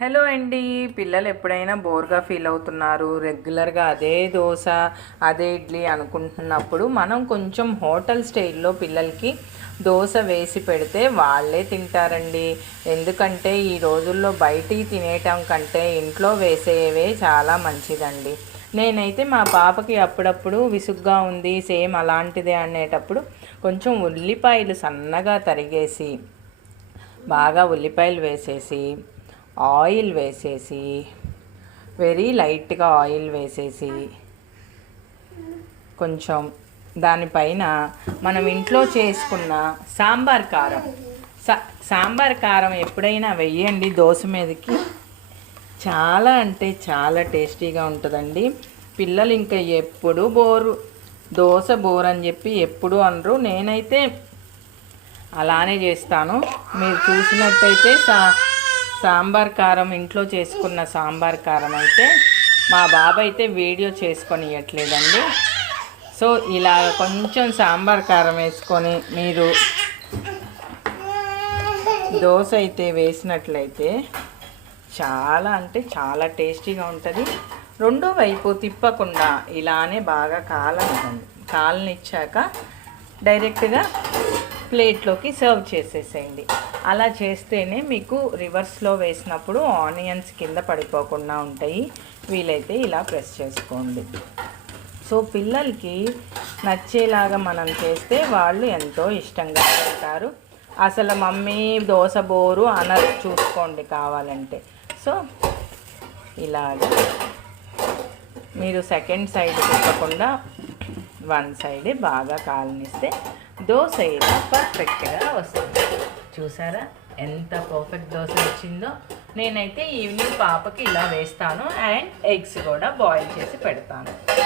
Hello అండి. పిల్లలు ఎప్పుడైనా బోర్గా ఫీల్ అవుతున్నారు, రెగ్యులర్గా అదే దోశ అదే ఇడ్లీ అనుకుంటున్నప్పుడు మనం కొంచెం హోటల్ స్టైల్లో పిల్లలకి దోశ వేసి పెడితే వాళ్ళే తింటారండి. ఎందుకంటే ఈ రోజుల్లో బయటికి తినేయటం కంటే ఇంట్లో వేసేవే చాలా మంచిదండి. నేనైతే మా పాపకి అప్పుడప్పుడు విసుగ్గా ఉంది సేమ్ అలాంటిదే అనేటప్పుడు కొంచెం ఉల్లిపాయలు సన్నగా తరిగేసి బాగా ఉల్లిపాయలు వేసేసి ఆయిల్ వేసేసి వెరీ లైట్గా ఆయిల్ వేసేసి కొంచెం దానిపైన మనం ఇంట్లో చేసుకున్న సాంబార్ కారం సాంబార్ కారం ఎప్పుడైనా వెయ్యండి దోశ మీదకి. చాలా అంటే చాలా టేస్టీగా ఉంటుందండి. పిల్లలు ఇంకా ఎప్పుడు దోశ బోర్ అని చెప్పి ఎప్పుడు అనరు. నేనైతే అలానే చేస్తాను. మీరు చూసినట్టయితే సాంబార్ కారం ఇంట్లో చేసుకున్న సాంబార్ కారం అయితే మా బాబు అయితే వీడియో చేసుకొని ఇవ్వట్లేదండి. సో ఇలా కొంచెం సాంబార్ కారం వేసుకొని మీరు దోశ అయితే వేసినట్లయితే చాలా అంటే చాలా టేస్టీగా ఉంటుంది. రెండో వైపు తిప్పకుండా ఇలానే బాగా కాలనిచ్చాక డైరెక్ట్గా ప్లేట్లోకి సర్వ్ చేసేసేయండి. అలా చేస్తేనే మీకు రివర్స్లో వేసినప్పుడు ఆనియన్స్ కింద పడిపోకుండా ఉంటాయి. వీలైతే ఇలా ప్రెస్ చేసుకోండి. సో పిల్లలకి నచ్చేలాగా మనం చేస్తే వాళ్ళు ఎంతో ఇష్టంగా తింటారు. అసలు మమ్మీ దోశ బోరు అనరు, చూసుకోండి కావాలంటే. సో ఇలాగ మీరు సెకండ్ సైడ్ తిప్పకుండా వన్ సైడే బాగా కాలనిస్తే దోశ ఇలా పర్ఫెక్ట్గా వస్తుంది. చూసారా ఎంత పర్ఫెక్ట్ దోశ వచ్చిందో. నేనైతే ఈవినింగ్ పాపకి ఇలా వేస్తాను అండ్ ఎగ్స్ కూడా బాయిల్ చేసి పెడతాను.